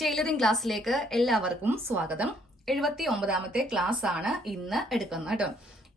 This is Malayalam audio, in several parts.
ടൈലറിംഗ് ക്ലാസ്സിലേക്ക് എല്ലാവർക്കും സ്വാഗതം. 79ാമത്തെ ക്ലാസ് ആണ് ഇന്ന് എടുക്കുന്നത് കേട്ടോ.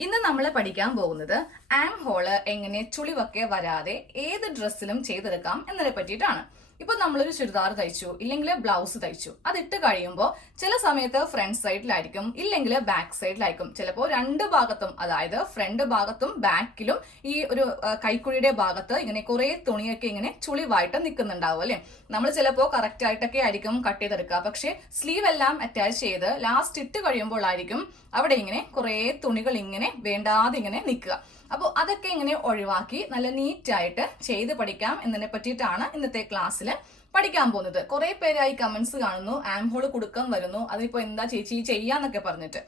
ഇന്ന് നമ്മൾ പഠിക്കാൻ പോകുന്നത് ആം ഹോള് എങ്ങനെ ചുളിവൊക്കെ വരാതെ ഏത് ഡ്രസ്സിലും ചെയ്തെടുക്കാം എന്നതിനെ പറ്റിയിട്ടാണ്. ഇപ്പൊ നമ്മളൊരു ചുരിദാർ തയ്ച്ചു, ഇല്ലെങ്കിൽ ബ്ലൗസ് തയ്ച്ചു, അതിട്ട് കഴിയുമ്പോൾ ചില സമയത്ത് ഫ്രണ്ട് സൈഡിലായിരിക്കും, ഇല്ലെങ്കിൽ ബാക്ക് സൈഡിലായിരിക്കും. ചിലപ്പോൾ രണ്ട് ഭാഗത്തും, അതായത് ഫ്രണ്ട് ഭാഗത്തും ബാക്കിലും ഈ ഒരു കൈക്കുഴിയുടെ ഭാഗത്ത് ഇങ്ങനെ കുറെ തുണിയൊക്കെ ഇങ്ങനെ ചുളിവായിട്ട് നിൽക്കുന്നുണ്ടാവും അല്ലെ. നമ്മൾ ചിലപ്പോൾ കറക്റ്റ് ആയിട്ടൊക്കെ ആയിരിക്കും കട്ട് ചെയ്തെടുക്കുക, പക്ഷെ സ്ലീവ് എല്ലാം അറ്റാച്ച് ചെയ്ത് ലാസ്റ്റ് ഇട്ട് കഴിയുമ്പോഴായിരിക്കും അവിടെ ഇങ്ങനെ കുറെ തുണികൾ ഇങ്ങനെ വേണ്ടാതെ ഇങ്ങനെ നിൽക്കുക. അപ്പോൾ അതൊക്കെ ഇങ്ങനെ ഒഴിവാക്കി നല്ല നീറ്റായിട്ട് ചെയ്ത് പഠിക്കാം എന്നതിനെ പറ്റിയിട്ടാണ് ഇന്നത്തെ ക്ലാസ്സിൽ പഠിക്കാൻ പോകുന്നത്. കുറെ പേരായി കമന്റ്സ് കാണുന്നു, ആം ഹോൾ കുടുക്കം വരുന്നു, അതിപ്പോ എന്താ ചേച്ചി ചെയ്യാന്നൊക്കെ പറഞ്ഞിട്ട്.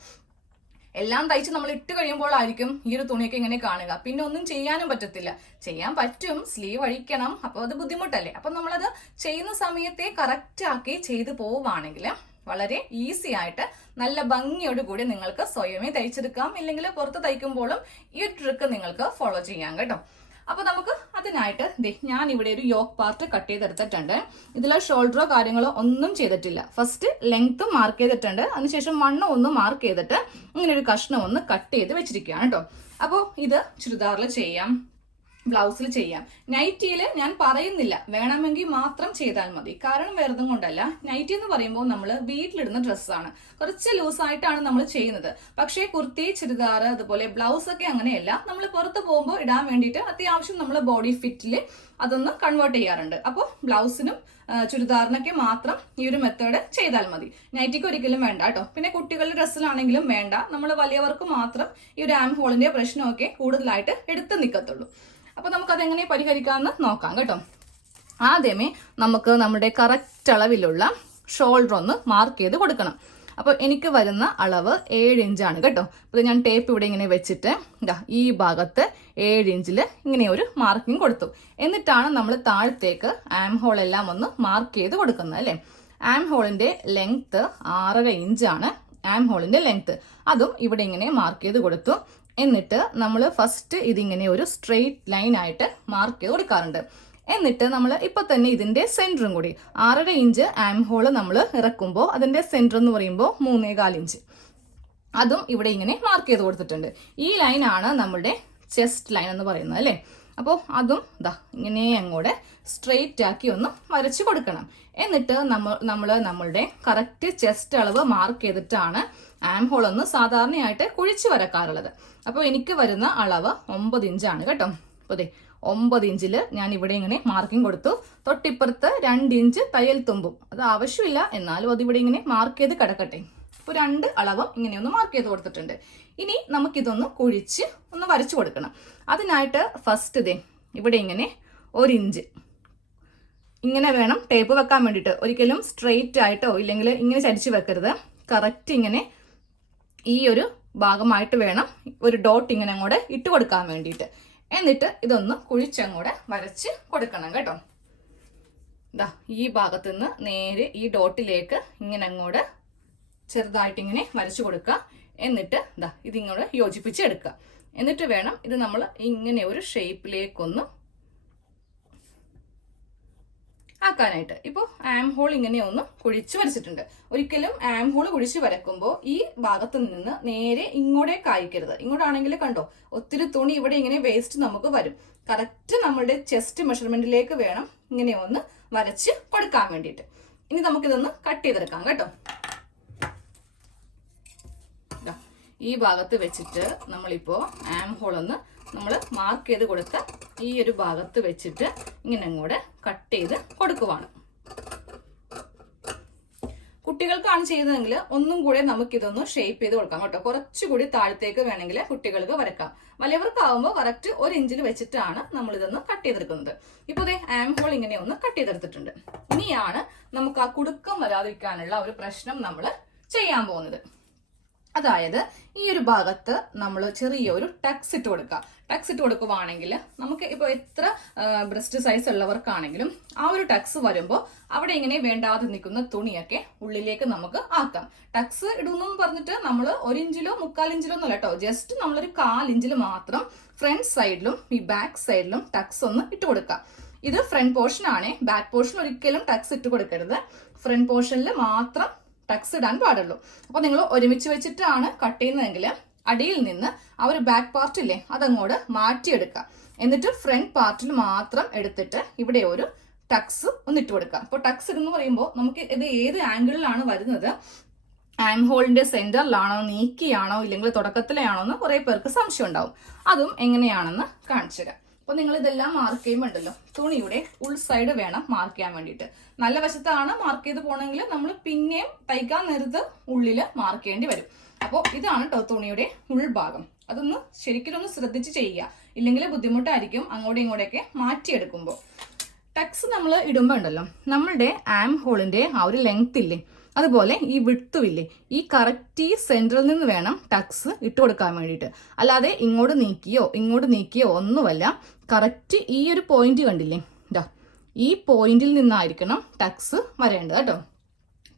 എല്ലാം തയ്ച്ച് നമ്മൾ ഇട്ട് കഴിയുമ്പോഴായിരിക്കും ഈ ഒരു തുണിയൊക്കെ ഇങ്ങനെ കാണുക, പിന്നെ ഒന്നും ചെയ്യാനും പറ്റത്തില്ല. ചെയ്യാൻ പറ്റും, സ്ലീവ് അഴിക്കണം, അപ്പോൾ അത് ബുദ്ധിമുട്ടല്ലേ. അപ്പൊ നമ്മളത് ചെയ്യുന്ന സമയത്തെ കറക്റ്റ് ആക്കി ചെയ്ത് പോവുകയാണെങ്കിൽ വളരെ ഈസി ആയിട്ട് നല്ല ഭംഗിയോടുകൂടി നിങ്ങൾക്ക് സ്വയമേ തയ്ച്ചെടുക്കാം, ഇല്ലെങ്കിൽ പുറത്ത് തയ്ക്കുമ്പോഴും ഈ ട്രിക്ക് നിങ്ങൾക്ക് ഫോളോ ചെയ്യാം കേട്ടോ. അപ്പൊ നമുക്ക് അതിനായിട്ട് ഞാൻ ഇവിടെ ഒരു യോക്ക് പാർട്ട് കട്ട് ചെയ്തെടുത്തിട്ടുണ്ട്. ഇതിലെ ഷോൾഡറോ കാര്യങ്ങളോ ഒന്നും ചെയ്തിട്ടില്ല. ഫസ്റ്റ് ലെങ്ത് മാർക്ക് ചെയ്തിട്ടുണ്ട്, അതിനുശേഷം വണ്ണം ഒന്ന് മാർക്ക് ചെയ്തിട്ട് ഇങ്ങനെ ഒരു കഷ്ണം ഒന്ന് കട്ട് ചെയ്ത് വെച്ചിരിക്കുകയാണ് കേട്ടോ. അപ്പോൾ ഇത് ചുരിദാറിൽ ചെയ്യാം, ബ്ലൗസിൽ ചെയ്യാം. നൈറ്റിയിൽ ഞാൻ പറയുന്നില്ല, വേണമെങ്കിൽ മാത്രം ചെയ്താൽ മതി. കാരണം വേറൊന്നും കൊണ്ടല്ല, നൈറ്റി എന്ന് പറയുമ്പോൾ നമ്മൾ വീട്ടിലിടുന്ന ഡ്രസ്സാണ്, കുറച്ച് ലൂസായിട്ടാണ് നമ്മൾ ചെയ്യുന്നത്. പക്ഷേ കുർത്തി, ചുരിദാർ, അതുപോലെ ബ്ലൗസ് ഒക്കെ അങ്ങനെയല്ല. നമ്മൾ പുറത്ത് പോകുമ്പോൾ ഇടാൻ വേണ്ടിയിട്ട് അത്യാവശ്യം നമ്മൾ ബോഡി ഫിറ്റിൽ അതൊന്ന് കൺവേർട്ട് ചെയ്യാറുണ്ട്. അപ്പോൾ ബ്ലൗസിനും ചുരിദാറിനൊക്കെ മാത്രം ഈ ഒരു മെത്തേഡ് ചെയ്താൽ മതി. നൈറ്റിക്ക് ഒരിക്കലും വേണ്ട കേട്ടോ. പിന്നെ കുട്ടികളുടെ ഡ്രസ്സിലാണെങ്കിലും വേണ്ട. നമ്മൾ വലിയവർക്ക് മാത്രം ഈ ഒരു ആം ഹോളിന്റെ പ്രശ്നമൊക്കെ കൂടുതലായിട്ട് എടുത്ത് നിൽക്കത്തുള്ളൂ. അപ്പൊ നമുക്ക് അതെങ്ങനെ പരിഹരിക്കാമെന്ന് നോക്കാം കേട്ടോ. ആദ്യമേ നമുക്ക് നമ്മുടെ കറക്റ്റ് അളവിലുള്ള ഷോൾഡർ ഒന്ന് മാർക്ക് ചെയ്ത് കൊടുക്കണം. അപ്പൊ എനിക്ക് വരുന്ന അളവ് 7 ഇഞ്ചാണ് കേട്ടോ. അപ്പൊ ഞാൻ ടേപ്പ് ഇവിടെ ഇങ്ങനെ വെച്ചിട്ട് ഈ ഭാഗത്ത് 7 ഇഞ്ചിൽ ഇങ്ങനെ ഒരു മാർക്കിംഗ് കൊടുത്തു. എന്നിട്ടാണ് നമ്മൾ താഴത്തേക്ക് ആം ഹോൾ എല്ലാം ഒന്ന് മാർക്ക് ചെയ്ത് കൊടുക്കുന്നത് അല്ലെ. ആം ഹോളിന്റെ ലെങ്ത് 6.5 ഇഞ്ചാണ്. ആം ഹോളിന്റെ ലെങ്ത് അതും ഇവിടെ ഇങ്ങനെ മാർക്ക് ചെയ്ത് കൊടുത്തു. എന്നിട്ട് നമ്മൾ ഫസ്റ്റ് ഇതിങ്ങനെ ഒരു സ്ട്രെയിറ്റ് ലൈൻ ആയിട്ട് മാർക്ക് ചെയ്ത് കൊടുക്കാറുണ്ട്. എന്നിട്ട് നമ്മൾ ഇപ്പൊ തന്നെ ഇതിന്റെ സെന്ററും കൂടി 6.5 ഇഞ്ച് ആം ഹോള് നമ്മൾ ഇറക്കുമ്പോൾ അതിന്റെ സെന്റർ എന്ന് പറയുമ്പോൾ 3.25 ഇഞ്ച് അതും ഇവിടെ ഇങ്ങനെ മാർക്ക് ചെയ്ത് കൊടുത്തിട്ടുണ്ട്. ഈ ലൈനാണ് നമ്മുടെ ചെസ്റ്റ് ലൈൻ എന്ന് പറയുന്നത് അല്ലേ. അപ്പോൾ അതും ഇങ്ങനെ അങ്ങോട്ട് സ്ട്രെയിറ്റ് ആക്കി ഒന്ന് വരച്ചു കൊടുക്കണം. എന്നിട്ട് നമ്മളുടെ കറക്റ്റ് ചെസ്റ്റ് അളവ് മാർക്ക് ചെയ്തിട്ടാണ് ആം ഹോൾ ഒന്ന് സാധാരണയായിട്ട് കുഴിച്ചു വരക്കാറുള്ളത്. അപ്പോൾ എനിക്ക് വരുന്ന അളവ് 9 ഇഞ്ചാണ് കേട്ടോ. അപ്പോൾ 9 ഇഞ്ചിൽ ഞാൻ ഇവിടെ ഇങ്ങനെ മാർക്കിംഗ് കൊടുത്തു. തൊട്ടിപ്പുറത്ത് 2 ഇഞ്ച് തയ്യൽ തുമ്പും, അത് ആവശ്യമില്ല, എന്നാലും അതിവിടെ ഇങ്ങനെ മാർക്ക് ചെയ്ത് കിടക്കട്ടെ. ഇപ്പോൾ 2 അളവും ഇങ്ങനെ ഒന്ന് മാർക്ക് ചെയ്ത് കൊടുത്തിട്ടുണ്ട്. ഇനി നമുക്കിതൊന്ന് കുഴിച്ച് ഒന്ന് വരച്ചു കൊടുക്കണം. അതിനായിട്ട് ഫസ്റ്റ് ഇവിടെ ഇങ്ങനെ 1 ഇഞ്ച് ഇങ്ങനെ വേണം ടേപ്പ് വെക്കാൻ വേണ്ടിയിട്ട്. ഒരിക്കലും സ്ട്രെയിറ്റ് ആയിട്ടോ ഇല്ലെങ്കിൽ ഇങ്ങനെ ചരിച്ചു വെക്കരുത്. കറക്റ്റ് ഇങ്ങനെ ഈ ഒരു ഭാഗമായിട്ട് വേണം ഒരു ഡോട്ട് ഇങ്ങനെ അങ്ങോട്ട് ഇട്ട് കൊടുക്കാൻ വേണ്ടിയിട്ട്. എന്നിട്ട് ഇതൊന്ന് കുഴിച്ചങ്ങോട്ട് വരച്ച് കൊടുക്കണം കേട്ടോ. ഈ ഭാഗത്ത് നിന്ന് നേരെ ഈ ഡോട്ടിലേക്ക് ഇങ്ങനെ അങ്ങോട്ട് ചെറുതായിട്ട് ഇങ്ങനെ വരച്ചു കൊടുക്കുക. എന്നിട്ട് ഇതിങ്ങോട്ട് യോജിപ്പിച്ചെടുക്കുക. എന്നിട്ട് വേണം ഇത് നമ്മൾ ഇങ്ങനെ ഒരു ഷേപ്പിലേക്കൊന്ന് ആക്കാനായിട്ട്. ഇപ്പോൾ ആം ഹോൾ ഇങ്ങനെ ഒന്ന് കുഴിച്ച് വരച്ചിട്ടുണ്ട്. ഒരിക്കലും ആം ഹോൾ കുഴിച്ച് വരക്കുമ്പോൾ ഈ ഭാഗത്ത് നിന്ന് നേരെ ഇങ്ങോട്ടേക്ക് അയക്കരുത്. ഇങ്ങോട്ടാണെങ്കിൽ കണ്ടോ ഒത്തിരി തുണി ഇവിടെ ഇങ്ങനെ വേസ്റ്റ് നമുക്ക് വരും. കറക്റ്റ് നമ്മുടെ ചെസ്റ്റ് മെഷർമെന്റിലേക്ക് വേണം ഇങ്ങനെ ഒന്ന് വരച്ച് കൊടുക്കാൻ വേണ്ടിയിട്ട്. ഇനി നമുക്കിതൊന്ന് കട്ട് ചെയ്തെടുക്കാം കേട്ടോ. ഈ ഭാഗത്ത് വെച്ചിട്ട് നമ്മളിപ്പോ ആം ഹോൾ ഒന്ന് നമ്മൾ മാർക്ക് ചെയ്ത് കൊടുത്ത ഈ ഒരു ഭാഗത്ത് വെച്ചിട്ട് ഇങ്ങനെ അങ്ങോട്ട് കട്ട് ചെയ്ത് കൊടുക്കുവാണ്. കുട്ടികൾക്കാണ് ചെയ്യുന്നതെങ്കിൽ ഒന്നും കൂടെ നമുക്കിതൊന്ന് ഷേപ്പ് ചെയ്ത് കൊടുക്കാം കേട്ടോ. കുറച്ചുകൂടി താഴത്തേക്ക് വേണമെങ്കിൽ കുട്ടികൾക്ക് വരക്കാം. വലിയവർക്കാവുമ്പോൾ കറക്റ്റ് 1 ഇഞ്ചിൽ വെച്ചിട്ടാണ് നമ്മൾ ഇതൊന്ന് കട്ട് ചെയ്തെടുക്കുന്നത്. ഇപ്പോൾ ആം ഹോൾ ഇങ്ങനെ ഒന്ന് കട്ട് ചെയ്തെടുത്തിട്ടുണ്ട്. ഇനിയാണ് നമുക്ക് ആ കുടുക്കം വരാതിരിക്കാനുള്ള ഒരു പ്രശ്നം നമ്മൾ ചെയ്യാൻ പോകുന്നത്. അതായത് ഈ ഒരു ഭാഗത്ത് നമ്മൾ ചെറിയൊരു ടക്സ് ഇട്ട് കൊടുക്കുക. ടക്സ് ഇട്ട് കൊടുക്കുവാണെങ്കിൽ നമുക്ക് ഇപ്പോൾ എത്ര ബ്രസ്റ്റ് സൈസ് ഉള്ളവർക്കാണെങ്കിലും ആ ഒരു ടക്സ് വരുമ്പോൾ അവിടെ ഇങ്ങനെ വേണ്ടാതെ നിൽക്കുന്ന തുണിയൊക്കെ ഉള്ളിലേക്ക് നമുക്ക് ആക്കാം. ടക്സ് ഇടുന്നു പറഞ്ഞിട്ട് നമ്മൾ 1 ഇഞ്ചിലോ 3/4 ഇഞ്ചിലോ ഒന്നുമല്ല കേട്ടോ, ജസ്റ്റ് നമ്മളൊരു 1/4 ഇഞ്ചിൽ മാത്രം ഫ്രണ്ട് സൈഡിലും ഈ ബാക്ക് സൈഡിലും ടക്സ് ഒന്ന് ഇട്ട് കൊടുക്കാം. ഇത് ഫ്രണ്ട് പോർഷൻ ആണ്. ബാക്ക് പോർഷൻ ഒരിക്കലും ടക്സ് ഇട്ട് കൊടുക്കരുത്. ഫ്രണ്ട് പോർഷനിൽ മാത്രം ടക്സ് ഇടാൻ പാടുള്ളൂ. അപ്പൊ നിങ്ങൾ ഒരുമിച്ച് വെച്ചിട്ടാണ് കട്ട് ചെയ്യുന്നതെങ്കിൽ അടിയിൽ നിന്ന് ആ ഒരു ബാക്ക് പാർട്ടില്ലേ അതങ്ങോട്ട് മാറ്റിയെടുക്കുക. എന്നിട്ട് ഫ്രണ്ട് പാർട്ടിൽ മാത്രം എടുത്തിട്ട് ഇവിടെ ഒരു ടക്സ് ഒന്ന് ഇട്ട് കൊടുക്കുക. അപ്പോൾ ടക്സ് എന്ന് പറയുമ്പോൾ നമുക്ക് ഇത് ഏത് ആംഗിളിലാണ് വരുന്നത്, ആം ഹോളിന്റെ സെന്ററിലാണോ, നീക്കിയാണോ, ഇല്ലെങ്കിൽ തുടക്കത്തിലാണോ എന്ന് കുറെ പേർക്ക് സംശയം ഉണ്ടാവും. അതും എങ്ങനെയാണെന്ന് കാണിച്ചു തരാം. അപ്പൊ നിങ്ങൾ ഇതെല്ലാം മാർക്ക് ചെയ്യുമ്പോണ്ടല്ലോ, തുണിയുടെ ഉൾ സൈഡ് വേണം മാർക്ക് ചെയ്യാൻ വേണ്ടിയിട്ട്. നല്ല വശത്താണ് മാർക്ക് ചെയ്ത് പോകണമെങ്കിൽ നമ്മൾ പിന്നെയും തയ്ക്കാൻ നേരത്ത് ഉള്ളില് മാർക്ക് ചെയ്യേണ്ടി വരും. അപ്പോൾ ഇതാണ് കേട്ടോ തുണിയുടെ ഉൾഭാഗം. അതൊന്ന് ശരിക്കും ഒന്ന് ശ്രദ്ധിച്ച് ചെയ്യുക, ഇല്ലെങ്കിൽ ബുദ്ധിമുട്ടായിരിക്കും അങ്ങോട്ടും ഇങ്ങോട്ടൊക്കെ മാറ്റിയെടുക്കുമ്പോൾ. ടക്സ് നമ്മൾ ഇടുമ്പോൾ ഉണ്ടല്ലോ, നമ്മളുടെ ആം ഹോളിന്റെ ആ ഒരു ലെങ്ത് ഇല്ലേ, അതുപോലെ ഈ വിട്ടുമില്ലേ, ഈ കറക്റ്റ് ഈ സെന്ററിൽ നിന്ന് വേണം ടക്സ് ഇട്ട് കൊടുക്കാൻ വേണ്ടിയിട്ട്. അല്ലാതെ ഇങ്ങോട്ട് നീക്കിയോ ഒന്നുമല്ല. കറക്റ്റ് ഈ ഒരു പോയിന്റ് കണ്ടില്ലേ, ഇതാ ഈ പോയിന്റിൽ നിന്നായിരിക്കണം ടക്സ് വരേണ്ടത് കേട്ടോ.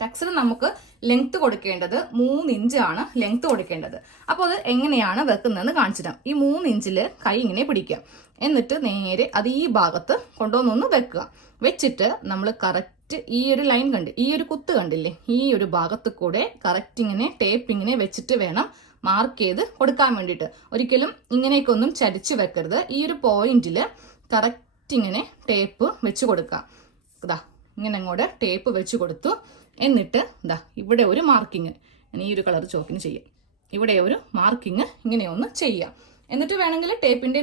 ടക്സിന് നമുക്ക് ലെങ്ത് കൊടുക്കേണ്ടത് 3 ഇഞ്ചാണ് ലെങ്ത് കൊടുക്കേണ്ടത്. അപ്പോൾ അത് എങ്ങനെയാണ് വെക്കുന്നതെന്ന് കാണിച്ചിടാം. ഈ 3 ഇഞ്ചിൽ കൈ ഇങ്ങനെ പിടിക്കുക, എന്നിട്ട് നേരെ അത് ഈ ഭാഗത്ത് കൊണ്ടുവന്നൊന്ന് വെക്കുക. വെച്ചിട്ട് നമ്മൾ കറക്റ്റ് ഈ ഒരു ലൈൻ ഈ ഒരു കുത്ത് കണ്ടില്ലേ, ഈ ഒരു ഭാഗത്ത് കൂടെ കറക്റ്റ് ഇങ്ങനെ ടേപ്പ് ഇങ്ങനെ വെച്ചിട്ട് വേണം മാർക്ക് ചെയ്ത് കൊടുക്കാൻ വേണ്ടിയിട്ട്. ഒരിക്കലും ഇങ്ങനെയൊക്കൊന്നും ചരിച്ച് വെക്കരുത്. ഈ ഒരു പോയിന്റിൽ കറക്റ്റ് ഇങ്ങനെ ടേപ്പ് വെച്ച് കൊടുക്കുക. ഇതാ ഇങ്ങനെ അങ്ങോട്ട് ടേപ്പ് വെച്ച് കൊടുത്തു. എന്നിട്ട് ഇതാ ഇവിടെ ഒരു മാർക്കിങ് ഈ ഒരു കളർ ചോക്കിന് ചെയ്യാം. ഇവിടെ ഒരു മാർക്കിങ് ഇങ്ങനെ ഒന്ന് ചെയ്യാം. എന്നിട്ട് വേണമെങ്കിൽ ടേപ്പിന്റെ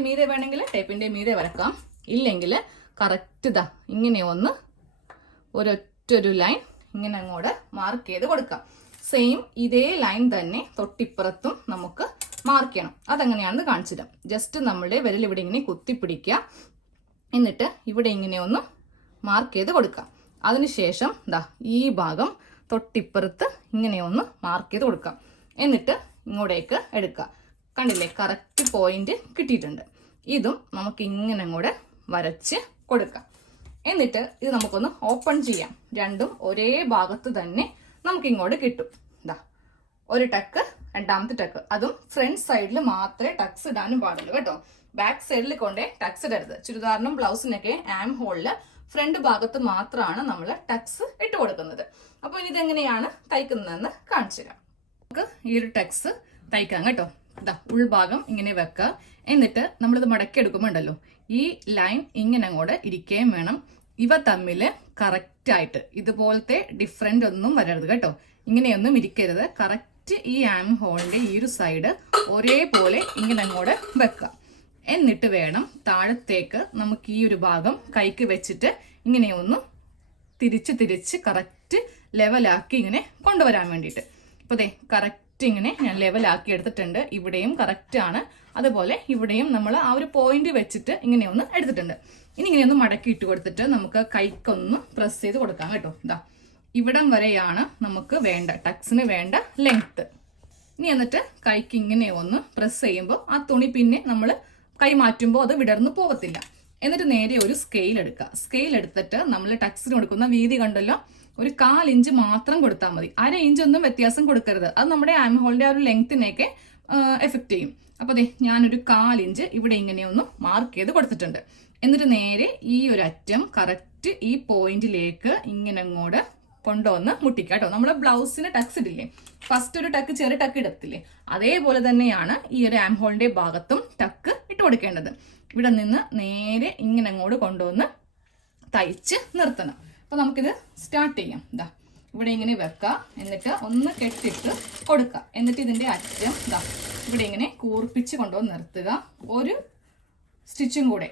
മീതെ വരക്കാം. ഇല്ലെങ്കിൽ കറക്റ്റ് ഇതാ ഇങ്ങനെ ഒന്ന് ഒരൊറ്റൊരു ലൈൻ ഇങ്ങനെ അങ്ങോട്ട് മാർക്ക് ചെയ്ത് കൊടുക്കാം. സെയിം ഇതേ ലൈൻ തന്നെ തൊട്ടിപ്പുറത്തും നമുക്ക് മാർക്ക് ചെയ്യണം. അതെങ്ങനെയാണെന്ന് കാണിച്ചു തരാം. ജസ്റ്റ് നമ്മളുടെ വിരൽ ഇവിടെ ഇങ്ങനെ കുത്തിപ്പിടിക്കുക, എന്നിട്ട് ഇവിടെ ഇങ്ങനെ ഒന്ന് മാർക്ക് ചെയ്ത് കൊടുക്കാം. അതിനുശേഷം ദാ ഈ ഭാഗം തൊട്ടിപ്പുറത്ത് ഇങ്ങനെ ഒന്ന് മാർക്ക് ചെയ്ത് കൊടുക്കാം. എന്നിട്ട് ഇങ്ങോട്ടേക്ക് എടുക്കുക. കണ്ടില്ലേ, കറക്റ്റ് പോയിന്റ് കിട്ടിയിട്ടുണ്ട്. ഇതും നമുക്ക് ഇങ്ങനെ കൂടെ വരച്ച് കൊടുക്കാം. എന്നിട്ട് ഇത് നമുക്കൊന്ന് ഓപ്പൺ ചെയ്യാം. രണ്ടും ഒരേ ഭാഗത്ത് തന്നെ നമുക്ക് ഇങ്ങോട്ട് കിട്ടും. ഇതാ ഒരു ടക്ക്, രണ്ടാമത്തെ ടക്ക്. അതും ഫ്രണ്ട് സൈഡിൽ മാത്രമേ ടക്സ് ഇടാനും പാടുള്ളൂ കേട്ടോ. ബാക്ക് സൈഡിൽ കൊണ്ടേ ടക്സ് ഇടരുത്. ചുരിദാറിനും ബ്ലൗസിനൊക്കെ ആം ഹോളില് ഫ്രണ്ട് ഭാഗത്ത് മാത്രമാണ് നമ്മൾ ടക്സ് ഇട്ട് കൊടുക്കുന്നത്. അപ്പൊ ഇനി ഇതെങ്ങനെയാണ് തയ്ക്കുന്നതെന്ന് കാണിച്ചു തരാം. നമുക്ക് ഈ ഒരു ടക്സ് തയ്ക്കാം കേട്ടോ. ഇതാ ഉൾഭാഗം ഇങ്ങനെ വെക്കുക. എന്നിട്ട് നമ്മളിത് മടക്കി എടുക്കുമ്പോണ്ടല്ലോ, ഈ ലൈൻ ഇങ്ങനെ അങ്ങോട്ട് ഇരിക്കുകയും വേണം. ഇവ തമ്മിൽ കറക്റ്റ് ആയിട്ട് ഇതുപോലത്തെ ഡിഫറെന്റ് ഒന്നും വരരുത് കേട്ടോ. ഇങ്ങനെയൊന്നും ഇരിക്കരുത്. കറക്റ്റ് ഈ ആം ഹോളിന്റെ ഈ ഒരു സൈഡ് ഒരേപോലെ ഇങ്ങനെ അങ്ങോട്ട് വെക്കുക. എന്നിട്ട് വേണം താഴത്തേക്ക് നമുക്ക് ഈ ഒരു ഭാഗം കൈക്ക് വെച്ചിട്ട് ഇങ്ങനെ ഒന്ന് തിരിച്ച് കറക്റ്റ് ലെവലാക്കി ഇങ്ങനെ കൊണ്ടുവരാൻ വേണ്ടിയിട്ട്. അപ്പൊ ദേ കറക്റ്റ് ഇങ്ങനെ ഞാൻ ലെവലാക്കി എടുത്തിട്ടുണ്ട്. ഇവിടെയും കറക്റ്റ് ആണ്. അതുപോലെ ഇവിടെയും നമ്മൾ ആ ഒരു പോയിന്റ് വെച്ചിട്ട് ഇങ്ങനെ ഒന്ന് എടുത്തിട്ടുണ്ട്. ഇനി ഇങ്ങനെ ഒന്ന് മടക്കി ഇട്ട് കൊടുത്തിട്ട് നമുക്ക് കൈക്കൊന്ന് പ്രസ് ചെയ്ത് കൊടുക്കാം കേട്ടോ. ഇതാ ഇവിടം വരെയാണ് നമുക്ക് വേണ്ട ടക്സിന് വേണ്ട ലെങ്ത്. ഇനി എന്നിട്ട് കൈക്ക് ഇങ്ങനെ ഒന്ന് പ്രസ് ചെയ്യുമ്പോൾ ആ തുണി പിന്നെ നമ്മൾ കൈ മാറ്റുമ്പോൾ അത് വിടർന്നു പോകത്തില്ല. എന്നിട്ട് നേരെ ഒരു സ്കെയിൽ എടുക്കുക. സ്കെയിൽ എടുത്തിട്ട് നമ്മൾ ടക്സിന് കൊടുക്കുന്ന വീതി കണ്ടല്ലോ, ഒരു 1/4 ഇഞ്ച് മാത്രം കൊടുത്താൽ മതി. 1/2 ഇഞ്ചൊന്നും വ്യത്യാസം കൊടുക്കരുത്. അത് നമ്മുടെ ആം ഹോളിന്റെ ആ ഒരു ലെങ്ത്തിനെയൊക്കെ എഫക്ട് ചെയ്യും. അപ്പൊ അതെ ഞാനൊരു 1/4 ഇഞ്ച് ഇവിടെ ഇങ്ങനെ ഒന്ന് മാർക്ക് ചെയ്ത് കൊടുത്തിട്ടുണ്ട്. എന്നിട്ട് നേരെ ഈ ഒരു അറ്റം കറക്റ്റ് ഈ പോയിന്റിലേക്ക് ഇങ്ങനെ അങ്ങോട്ട് കൊണ്ടുവന്ന് മുട്ടിക്കുക കേട്ടോ. നമ്മുടെ ബ്ലൗസിന് ടക്സ് ഇടില്ലേ, ഫസ്റ്റ് ഒരു ടക്ക് ചെറിയ ടക്ക് ഇടത്തില്ലേ, അതേപോലെ തന്നെയാണ് ഈ ഒരു ആം ഹോളിന്റെ ഭാഗത്തും ടക്ക് ഇട്ട് കൊടുക്കേണ്ടത്. ഇവിടെ നിന്ന് നേരെ ഇങ്ങനെ അങ്ങോട്ട് കൊണ്ടുവന്ന് തയ്ച്ച് നിർത്തണം. അപ്പൊ നമുക്കിത് സ്റ്റാർട്ട് ചെയ്യാം. ഇതാ ഇവിടെ ഇങ്ങനെ വെക്കുക, എന്നിട്ട് ഒന്ന് കെട്ടിട്ട് കൊടുക്കുക. എന്നിട്ട് ഇതിന്റെ അറ്റം ഇതാ ഇവിടെ ഇങ്ങനെ കൂർപ്പിച്ച് കൊണ്ടുവന്ന് നിർത്തുക. ഒരു സ്റ്റിച്ചും കൂടെ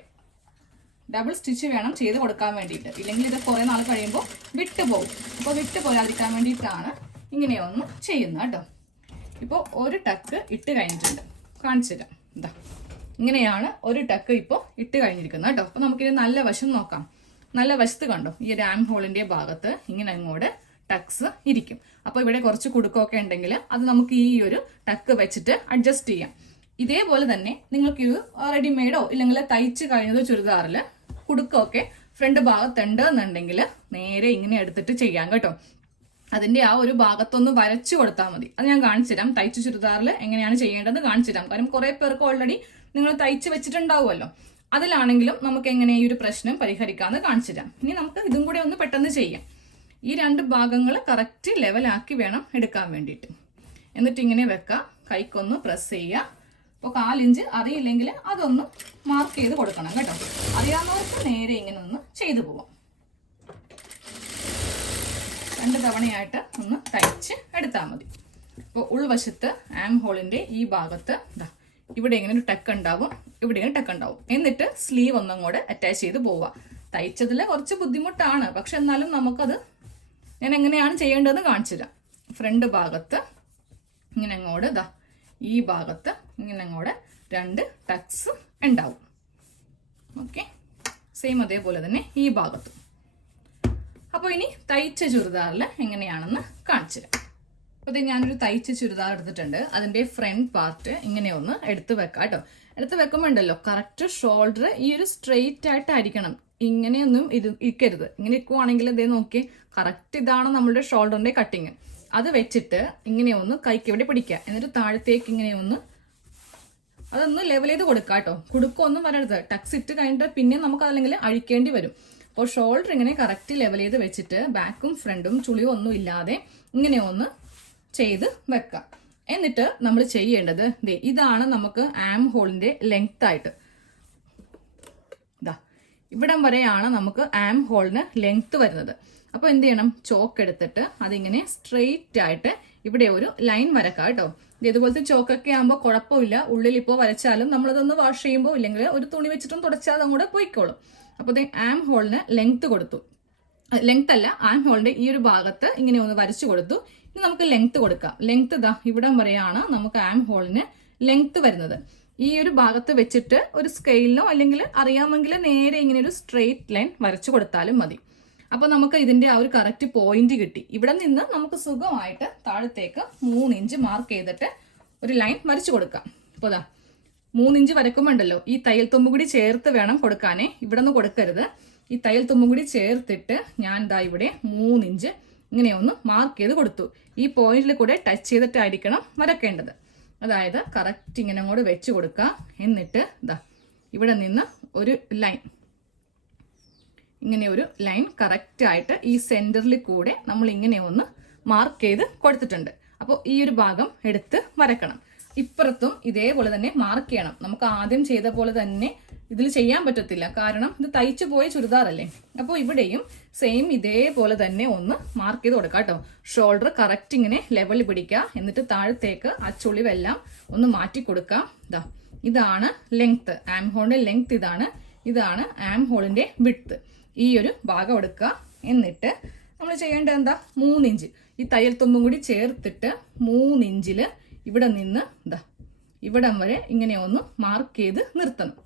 ഡബിൾ സ്റ്റിച്ച് വേണം ചെയ്ത് കൊടുക്കാൻ വേണ്ടിയിട്ട്, ഇല്ലെങ്കിൽ ഇത് കുറെ നാൾ കഴിയുമ്പോൾ വിട്ടുപോകും. അപ്പോൾ വിട്ടു പോരാതിരിക്കാൻ വേണ്ടിയിട്ടാണ് ഇങ്ങനെയൊന്നും ചെയ്യുന്നത് കേട്ടോ. ഇപ്പോൾ ഒരു ടക്ക് ഇട്ട് കഴിഞ്ഞിട്ടുണ്ട്, കാണിച്ചു തരാം. എന്താ ഇങ്ങനെയാണ് ഒരു ടക്ക് ഇപ്പോൾ ഇട്ട് കഴിഞ്ഞിരിക്കുന്നത് കേട്ടോ. അപ്പോൾ നമുക്കിത് നല്ല വശം നോക്കാം. നല്ല വശത്ത് കണ്ടോ, ഈ ഒരു ആം ഹോളിന്റെ ഭാഗത്ത് ഇങ്ങനെ അങ്ങോട്ട് ടക്സ് ഇരിക്കും. അപ്പോൾ ഇവിടെ കുറച്ച് കുടുക്കമൊക്കെ ഉണ്ടെങ്കിൽ അത് നമുക്ക് ഈ ഒരു ടക്ക് വെച്ചിട്ട് അഡ്ജസ്റ്റ് ചെയ്യാം. ഇതേപോലെ തന്നെ നിങ്ങൾക്ക് ഇത് റെഡിമെയ്ഡോ ഇല്ലെങ്കിൽ തയ്ച്ച് കഴിഞ്ഞതോ ചുരിദാറിൽ കുടുക്കമൊക്കെ ഫ്രണ്ട് ഭാഗത്തുണ്ട് എന്നുണ്ടെങ്കിൽ നേരെ ഇങ്ങനെ എടുത്തിട്ട് ചെയ്യാം കേട്ടോ. അതിന്റെ ആ ഒരു ഭാഗത്തൊന്ന് വരച്ചു കൊടുത്താൽ മതി. അത് ഞാൻ കാണിച്ചു തരാം. തയ്ച്ച് ചുരിദാറിൽ എങ്ങനെയാണ് ചെയ്യേണ്ടത് കാണിച്ചു തരാം. കാരണം കുറെ പേർക്ക് ഓൾറെഡി നിങ്ങൾ തയ്ച്ച് വെച്ചിട്ടുണ്ടാവുമല്ലോ. അതിലാണെങ്കിലും നമുക്ക് എങ്ങനെ ഈ ഒരു പ്രശ്നം പരിഹരിക്കാമെന്ന് കാണിച്ചു തരാം. ഇനി നമുക്ക് ഇതും കൂടെ ഒന്ന് പെട്ടെന്ന് ചെയ്യാം. ഈ രണ്ട് ഭാഗങ്ങൾ കറക്റ്റ് ലെവലാക്കി വേണം എടുക്കാൻ വേണ്ടിയിട്ട്. എന്നിട്ട് ഇങ്ങനെ വെക്കാം, കൈക്കൊന്ന് പ്രസ് ചെയ്യുക. അപ്പോൾ 1/4 ഇഞ്ച് അറിയില്ലെങ്കിൽ അതൊന്ന് മാർക്ക് ചെയ്ത് കൊടുക്കണം കേട്ടോ. അറിയാവുന്നവർക്ക് നേരെ ഇങ്ങനെ ഒന്ന് ചെയ്തു പോവാം. 2 തവണയായിട്ട് ഒന്ന് തയ്ച്ച് എടുത്താൽ മതി. അപ്പോൾ ഉൾവശത്ത് ആം ഹോളിന്റെ ഈ ഭാഗത്ത് ഇവിടെ ഇങ്ങനെ ഒരു ടക്ക് ഉണ്ടാവും, ഇവിടെ ഇങ്ങനെ ടക്ക് ഉണ്ടാവും. എന്നിട്ട് സ്ലീവ് ഒന്നും കൂടെ അറ്റാച്ച് ചെയ്ത് പോവുക. തയ്ച്ചതിൽ കുറച്ച് ബുദ്ധിമുട്ടാണ്, പക്ഷെ എന്നാലും നമുക്കത് ഞാൻ എങ്ങനെയാണ് ചെയ്യേണ്ടതെന്ന് കാണിച്ചു തരാം. ഫ്രണ്ട് ഭാഗത്ത് ഇങ്ങനെ അങ്ങോട്ട് ഈ ഭാഗത്ത് ഇങ്ങനെ അങ്ങോട്ട് 2 ടക്സ് ഉണ്ടാവും. ഓക്കെ, സെയിം അതേപോലെ തന്നെ ഈ ഭാഗത്തും. അപ്പോൾ ഇനി തയ്ച്ച ചുരിദാറിൽ എങ്ങനെയാണെന്ന് കാണിച്ചു തരാം. അപ്പോൾ ഇത് ഞാനൊരു തയ്ച്ച ചുരിദാർ എടുത്തിട്ടുണ്ട്. അതിൻ്റെ ഫ്രണ്ട് പാർട്ട് ഇങ്ങനെ ഒന്ന് എടുത്ത് വെക്കാം കേട്ടോ. എടുത്ത് വെക്കുമ്പോൾ ഉണ്ടല്ലോ കറക്റ്റ് ഷോൾഡർ ഈ ഒരു സ്ട്രെയിറ്റ് ആയിട്ടായിരിക്കണം. ഇങ്ങനെയൊന്നും ഇരിക്കരുത്. ഇങ്ങനെ ഇരിക്കുവാണെങ്കിൽ ഇതേ നോക്കി കറക്റ്റ് ഇതാണ് നമ്മളുടെ ഷോൾഡറിന്റെ കട്ടിങ്. അത് വെച്ചിട്ട് ഇങ്ങനെ ഒന്ന് കൈക്ക് ഇവിടെ പിടിക്കുക. എന്നിട്ട് താഴത്തേക്ക് ഇങ്ങനെ ഒന്ന് അതൊന്ന് ലെവൽ ചെയ്ത് കൊടുക്കുക കേട്ടോ. കുടുക്കൊന്നും വരരുത്. ടക്സ് ഇട്ട് കഴിഞ്ഞിട്ട് പിന്നെ നമുക്ക് അതല്ലെങ്കിൽ അഴിക്കേണ്ടി വരും. അപ്പോൾ ഷോൾഡർ ഇങ്ങനെ കറക്റ്റ് ലെവൽ ചെയ്ത് വെച്ചിട്ട് ബാക്കും ഫ്രണ്ടും ചുളിവും ഒന്നും ഇല്ലാതെ ഇങ്ങനെ ഒന്ന് ചെയ്ത് വെക്കാം. എന്നിട്ട് നമ്മൾ ചെയ്യേണ്ടത് ഇതാണ് നമുക്ക് ആം ഹോളിന്റെ ലെങ്ത് ആയിട്ട്. ഇവിടം വരെയാണ് നമുക്ക് ആം ഹോളിന് ലെങ്ത് വരുന്നത്. അപ്പോൾ എന്ത് ചെയ്യണം, ചോക്ക് എടുത്തിട്ട് അതിങ്ങനെ സ്ട്രെയിറ്റ് ആയിട്ട് ഇവിടെ ഒരു ലൈൻ വരക്കാം കേട്ടോ. ഇതുപോലത്തെ ചോക്കൊക്കെ ആകുമ്പോൾ കുഴപ്പമില്ല. ഉള്ളിൽ ഇപ്പോൾ വരച്ചാലും നമ്മളിതൊന്ന് വാഷ് ചെയ്യുമ്പോൾ ഇല്ലെങ്കിൽ ഒരു തുണി വെച്ചിട്ടും തുടച്ചാൽ അതങ്ങോട്ട് പോയിക്കോളും. അപ്പോൾ ആം ഹോളിന് ലെങ്ത് കൊടുത്തു. ലെങ്ത് അല്ല, ആം ഹോളിന്റെ ഈ ഒരു ഭാഗത്ത് ഇങ്ങനെ ഒന്ന് വരച്ചു കൊടുത്തു. ഇനി നമുക്ക് ലെങ്ത് കൊടുക്കാം. ലെങ്ത് ഇവിടം വരെയാണ് നമുക്ക് ആം ഹോളിന് ലെങ്ത് വരുന്നത്. ഈ ഒരു ഭാഗത്ത് വെച്ചിട്ട് ഒരു സ്കെയിലിനോ അല്ലെങ്കിൽ അറിയാമെങ്കിൽ നേരെ ഇങ്ങനെ ഒരു സ്ട്രെയിറ്റ് ലൈൻ വരച്ചു കൊടുത്താലും മതി. അപ്പൊ നമുക്ക് ഇതിന്റെ ആ ഒരു കറക്റ്റ് പോയിന്റ് കിട്ടി. ഇവിടെ നിന്ന് നമുക്ക് സുഖമായിട്ട് താഴത്തേക്ക് 3 ഇഞ്ച് മാർക്ക് ചെയ്തിട്ട് ഒരു ലൈൻ വരച്ചു കൊടുക്കാം. അപ്പോൾ 3 ഇഞ്ച് വരക്കുമ്പോണ്ടല്ലോ ഈ തയ്യൽ തുമ്പ് കൂടി ചേർത്ത് വേണം കൊടുക്കാനേ. ഇവിടെ നിന്ന് കൊടുക്കരുത്. ഈ തയ്യൽ തുമ്പും കൂടി ചേർത്തിട്ട് ഞാൻ ഇവിടെ 3 ഇഞ്ച് ഇങ്ങനെ ഒന്ന് മാർക്ക് ചെയ്ത് കൊടുത്തു. ഈ പോയിന്റിൽ കൂടെ ടച്ച് ചെയ്തിട്ടായിരിക്കണം വരക്കേണ്ടത്. അതായത് കറക്റ്റ് ഇങ്ങനെ അങ്ങോട്ട് വെച്ച് കൊടുക്കുക. എന്നിട്ട് ഇവിടെ നിന്ന് ഒരു ലൈൻ, ഇങ്ങനെ ഒരു ലൈൻ കറക്റ്റ് ആയിട്ട് ഈ സെന്ററിൽ കൂടെ നമ്മൾ ഇങ്ങനെ ഒന്ന് മാർക്ക് ചെയ്ത് കൊടുത്തിട്ടുണ്ട്. അപ്പോൾ ഈ ഒരു ഭാഗം എടുത്ത് വരക്കണം. ഇപ്പുറത്തും ഇതേപോലെ തന്നെ മാർക്ക് ചെയ്യണം. നമുക്ക് ആദ്യം ചെയ്ത പോലെ തന്നെ ഇതിൽ ചെയ്യാൻ പറ്റത്തില്ല, കാരണം ഇത് തയ്ച്ചു പോയ ചുരിദാറല്ലേ. അപ്പോൾ ഇവിടെയും സെയിം ഇതേപോലെ തന്നെ ഒന്ന് മാർക്ക് ചെയ്ത് കൊടുക്കാം കേട്ടോ. ഷോൾഡർ കറക്റ്റ് ഇങ്ങനെ ലെവൽ പിടിക്കുക. എന്നിട്ട് താഴത്തേക്ക് ആ ചുളിവെല്ലാം ഒന്ന് മാറ്റി കൊടുക്കാം. ഇതാണ് ലെങ്ത്, ആം ഹോളിന്റെ ലെങ്ത് ഇതാണ്. ഇതാണ് ആം ഹോളിന്റെ വിഡ്ത്ത്. ഈ ഒരു ഭാഗം എടുക്കുക. എന്നിട്ട് നമ്മൾ ചെയ്യേണ്ടത് 3 ഇഞ്ച് ഈ തയ്യൽ തുമ്പും കൂടി ചേർത്തിട്ട് 3 ഇഞ്ചില് ഇവിടെ നിന്ന് ഇവിടം വരെ ഇങ്ങനെ ഒന്ന് മാർക്ക് ചെയ്ത് നിർത്തണം.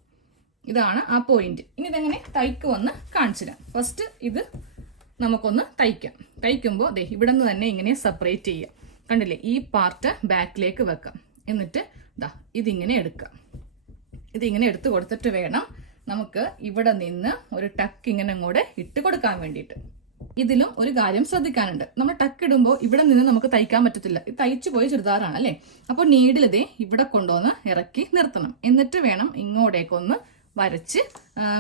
ഇതാണ് ആ പോയിന്റ്. ഇനി ഇതെങ്ങനെ തയ്ക്കുമെന്ന് കാണിച്ചു തരാം. ഫസ്റ്റ് ഇത് നമുക്കൊന്ന് തയ്ക്കാം. തയ്ക്കുമ്പോൾ ഇവിടെ നിന്ന് തന്നെ ഇങ്ങനെ സെപ്പറേറ്റ് ചെയ്യാം. കണ്ടില്ലേ, ഈ പാർട്ട് ബാക്കിലേക്ക് വെക്കാം. എന്നിട്ട് ഇതിങ്ങനെ എടുക്കാം. ഇതിങ്ങനെ എടുത്ത് കൊടുത്തിട്ട് വേണം നമുക്ക് ഇവിടെ നിന്ന് ഒരു ടക്ക് ഇങ്ങനെ അങ്ങോട്ട് ഇട്ട് കൊടുക്കാൻ വേണ്ടിയിട്ട്. ഇതിലും ഒരു കാര്യം ശ്രദ്ധിക്കാനുണ്ട്. നമ്മൾ ടക്ക് ഇടുമ്പോൾ ഇവിടെ നിന്ന് നമുക്ക് തയ്ക്കാൻ പറ്റത്തില്ല. ഇത് തയ്ച്ചു പോയ ചുരിദാറാണ് അല്ലേ. അപ്പോൾ നീഡിൽ ഇവിടെ കൊണ്ടുവന്ന് ഇറക്കി നിർത്തണം. എന്നിട്ട് വേണം ഇങ്ങോട്ടേക്കൊന്ന് വരച്ച്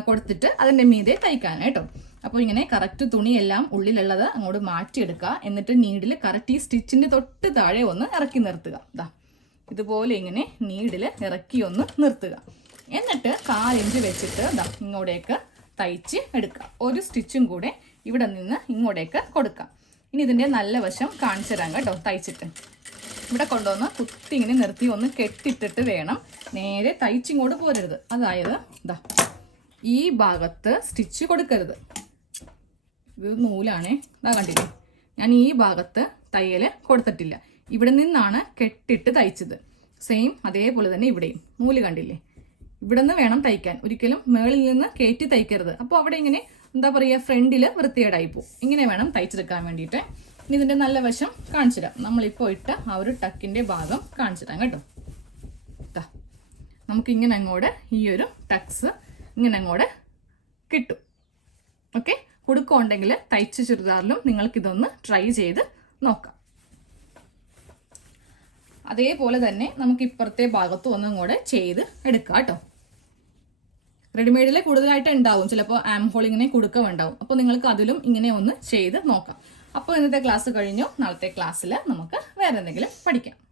കൊടുത്തിട്ട് അതിന്റെ മീതെ തയ്ക്കാനായിട്ടോ. അപ്പോൾ ഇങ്ങനെ കറക്റ്റ് തുണിയെല്ലാം ഉള്ളിലുള്ളത് അങ്ങോട്ട് മാറ്റിയെടുക്കുക. എന്നിട്ട് നീഡിൽ കറക്റ്റ് ഈ സ്റ്റിച്ചിന്റെ തൊട്ട് താഴെ ഒന്ന് ഇറക്കി നിർത്തുക. ഇതുപോലെ ഇങ്ങനെ നീഡിൽ ഇറക്കി ഒന്ന് നിർത്തുക. എന്നിട്ട് 1/4 ഇഞ്ച് വെച്ചിട്ട് ഇങ്ങോട്ടേക്ക് തയ്ച്ച് എടുക്കുക. ഒരു സ്റ്റിച്ചും കൂടെ ഇവിടെ നിന്ന് ഇങ്ങോട്ടേക്ക് കൊടുക്കാം. ഇനി ഇതിന്റെ നല്ല വശം കാണിച്ചു തരാം കേട്ടോ. തയ്ച്ചിട്ട് ഇവിടെ കൊണ്ടുവന്ന് കുത്തി ഇങ്ങനെ നിർത്തി ഒന്ന് കെട്ടിട്ടിട്ട് വേണം. നേരെ തയ്ച്ചിങ്ങോട്ട് പോരരുത്. അതായത് ഈ ഭാഗത്ത് സ്റ്റിച്ച് കൊടുക്കരുത്. ഇത് നൂലാണേ. കണ്ടില്ലേ, ഞാൻ ഈ ഭാഗത്ത് തയ്യല് കൊടുത്തിട്ടില്ല. ഇവിടെ നിന്നാണ് കെട്ടിട്ട് തയ്ച്ചത്. സെയിം അതേപോലെ തന്നെ ഇവിടെയും നൂല് കണ്ടില്ലേ. ഇവിടെ നിന്ന് വേണം തയ്ക്കാൻ. ഒരിക്കലും മേളിൽ നിന്ന് കയറ്റി തയ്ക്കരുത്. അപ്പോൾ അവിടെ ഇങ്ങനെ ഫ്രണ്ടില് വൃത്തികേടായി പോകും. ഇങ്ങനെ വേണം തയ്ച്ചെടുക്കാൻ വേണ്ടിയിട്ട്. ഇനി ഇതിന്റെ നല്ല വശം കാണിച്ചു തരാം. നമ്മളിപ്പോൾ ഇട്ട ആ ഒരു ടക്കിന്റെ ഭാഗം കാണിച്ചു തരാം കേട്ടോ. നമുക്കിങ്ങനെ അങ്ങോട്ട് ഈ ഒരു ടക്സ് ഇങ്ങനെ അങ്ങോട്ട് കിട്ടും. ഓക്കെ, കുടുക്കമുണ്ടെങ്കിൽ തയ്ച്ച ചുരിദാറിലും നിങ്ങൾക്കിതൊന്ന് ട്രൈ ചെയ്ത് നോക്കാം. അതേപോലെ തന്നെ നമുക്ക് ഇപ്പുറത്തെ ഭാഗത്തും ഒന്നും കൂടെ ചെയ്ത് എടുക്കാം കേട്ടോ. റെഡിമെയ്ഡിലെ കൂടുതലായിട്ട് ഉണ്ടാവും, ചിലപ്പോൾ ആം ഹോൾ ഇങ്ങനെ കുടുക്കമുണ്ടാവും. അപ്പോൾ നിങ്ങൾക്ക് അതിലും ഇങ്ങനെ ഒന്ന് ചെയ്ത് നോക്കാം. അപ്പോൾ ഇന്നത്തെ ക്ലാസ് കഴിഞ്ഞു. നാളത്തെ ക്ലാസ്സിൽ നമുക്ക് വേറെ എന്തെങ്കിലും പഠിക്കാം.